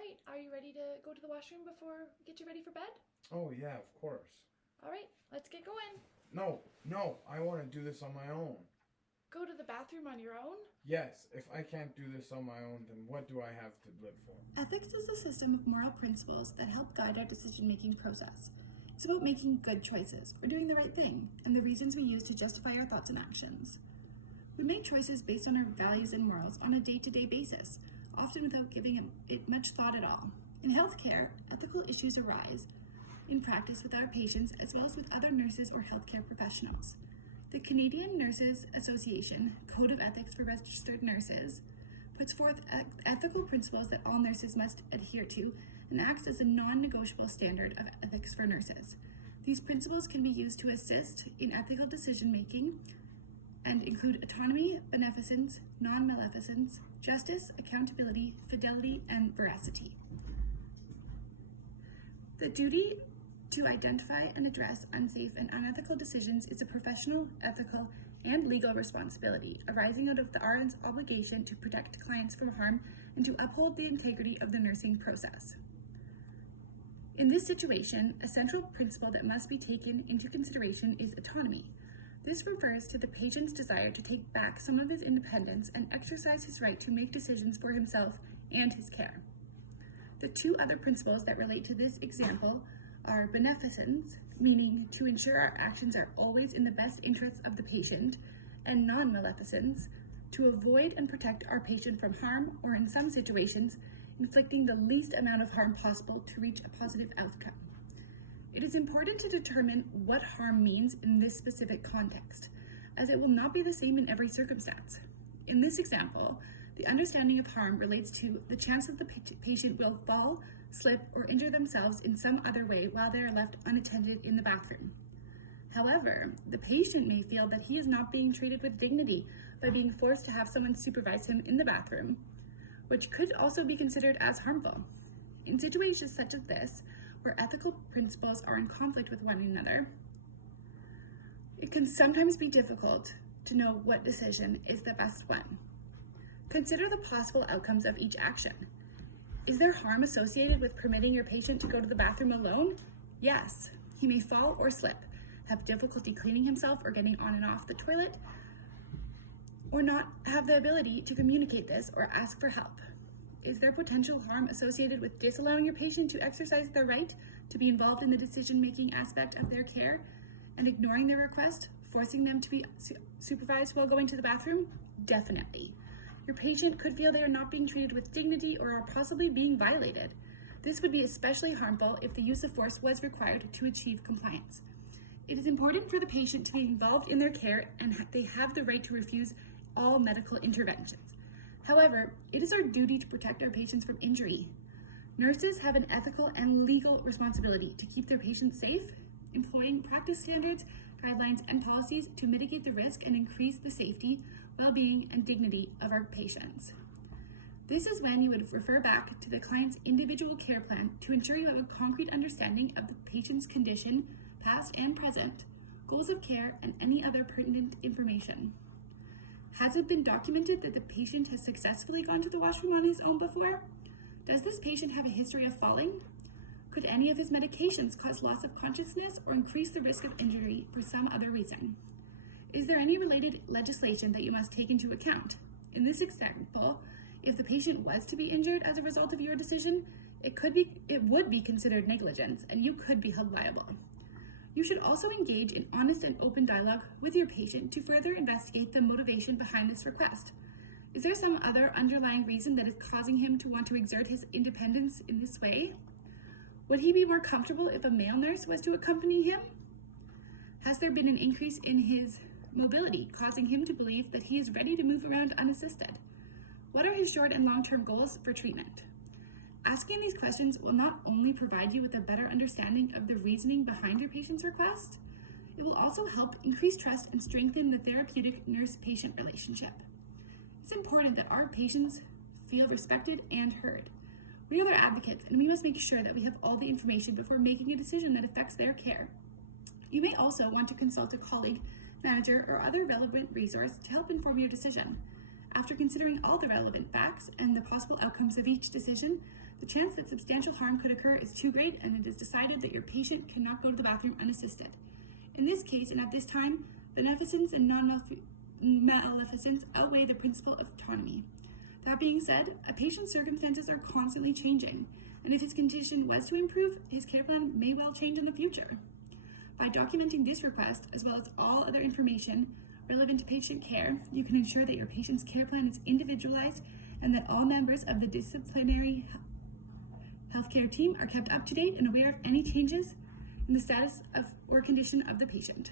right, are you ready to go to the washroom before we get you ready for bed? Oh, yeah, of course. All right, let's get going. No, I want to do this on my own. Go to the bathroom on your own? Yes, if I can't do this on my own, then what do I have to live for? Ethics is a system of moral principles that help guide our decision-making process. It's about making good choices, or doing the right thing, and the reasons we use to justify our thoughts and actions. We make choices based on our values and morals on a day-to-day basis, often without giving it much thought at all. In healthcare, ethical issues arise in practice with our patients as well as with other nurses or healthcare professionals. The Canadian Nurses Association Code of Ethics for Registered Nurses puts forth ethical principles that all nurses must adhere to and acts as a non-negotiable standard of ethics for nurses. These principles can be used to assist in ethical decision-making and include autonomy, beneficence, non-maleficence, justice, accountability, fidelity, and veracity. The duty to identify and address unsafe and unethical decisions is a professional, ethical, and legal responsibility arising out of our obligation to protect clients from harm and to uphold the integrity of the nursing process. In this situation, a central principle that must be taken into consideration is autonomy. This refers to the patient's desire to take back some of his independence and exercise his right to make decisions for himself and his care. The two other principles that relate to this example are beneficence, meaning to ensure our actions are always in the best interests of the patient, and non-maleficence, to avoid and protect our patient from harm, or in some situations, inflicting the least amount of harm possible to reach a positive outcome. It is important to determine what harm means in this specific context, as it will not be the same in every circumstance. In this example, the understanding of harm relates to the chance that the patient will fall, slip, or injure themselves in some other way while they are left unattended in the bathroom. However, the patient may feel that he is not being treated with dignity by being forced to have someone supervise him in the bathroom, which could also be considered as harmful. In situations such as this, where ethical principles are in conflict with one another, it can sometimes be difficult to know what decision is the best one. Consider the possible outcomes of each action. Is there harm associated with permitting your patient to go to the bathroom alone? Yes. He may fall or slip, have difficulty cleaning himself or getting on and off the toilet, or not have the ability to communicate this or ask for help. Is there potential harm associated with disallowing your patient to exercise their right to be involved in the decision-making aspect of their care and ignoring their request, forcing them to be supervised while going to the bathroom? Definitely. Your patient could feel they are not being treated with dignity or are possibly being violated. This would be especially harmful if the use of force was required to achieve compliance. It is important for the patient to be involved in their care and they have the right to refuse all medical interventions. However, it is our duty to protect our patients from injury. Nurses have an ethical and legal responsibility to keep their patients safe, employing practice standards, guidelines, and policies to mitigate the risk and increase the safety, well-being, and dignity of our patients. This is when you would refer back to the client's individual care plan to ensure you have a concrete understanding of the patient's condition, past and present, goals of care, and any other pertinent information. Has it been documented that the patient has successfully gone to the washroom on his own before? Does this patient have a history of falling? Could any of his medications cause loss of consciousness or increase the risk of injury for some other reason? Is there any related legislation that you must take into account? In this example, if the patient was to be injured as a result of your decision, it would be considered negligence and you could be held liable. You should also engage in honest and open dialogue with your patient to further investigate the motivation behind this request. Is there some other underlying reason that is causing him to want to exert his independence in this way? Would he be more comfortable if a male nurse was to accompany him? Has there been an increase in his mobility, causing him to believe that he is ready to move around unassisted? What are his short and long-term goals for treatment? Asking these questions will not only provide you with a better understanding of the reasoning behind your patient's request, it will also help increase trust and strengthen the therapeutic nurse-patient relationship. It's important that our patients feel respected and heard. We are their advocates, and we must make sure that we have all the information before making a decision that affects their care. You may also want to consult a colleague, manager, or other relevant resource to help inform your decision. After considering all the relevant facts and the possible outcomes of each decision, The chance that substantial harm could occur is too great, and it is decided that your patient cannot go to the bathroom unassisted. In this case, and at this time, beneficence and non-maleficence outweigh the principle of autonomy. That being said, a patient's circumstances are constantly changing, and if his condition was to improve, his care plan may well change in the future. By documenting this request, as well as all other information relevant to patient care, you can ensure that your patient's care plan is individualized and that all members of the disciplinary healthcare team are kept up to date and aware of any changes in the status of or condition of the patient.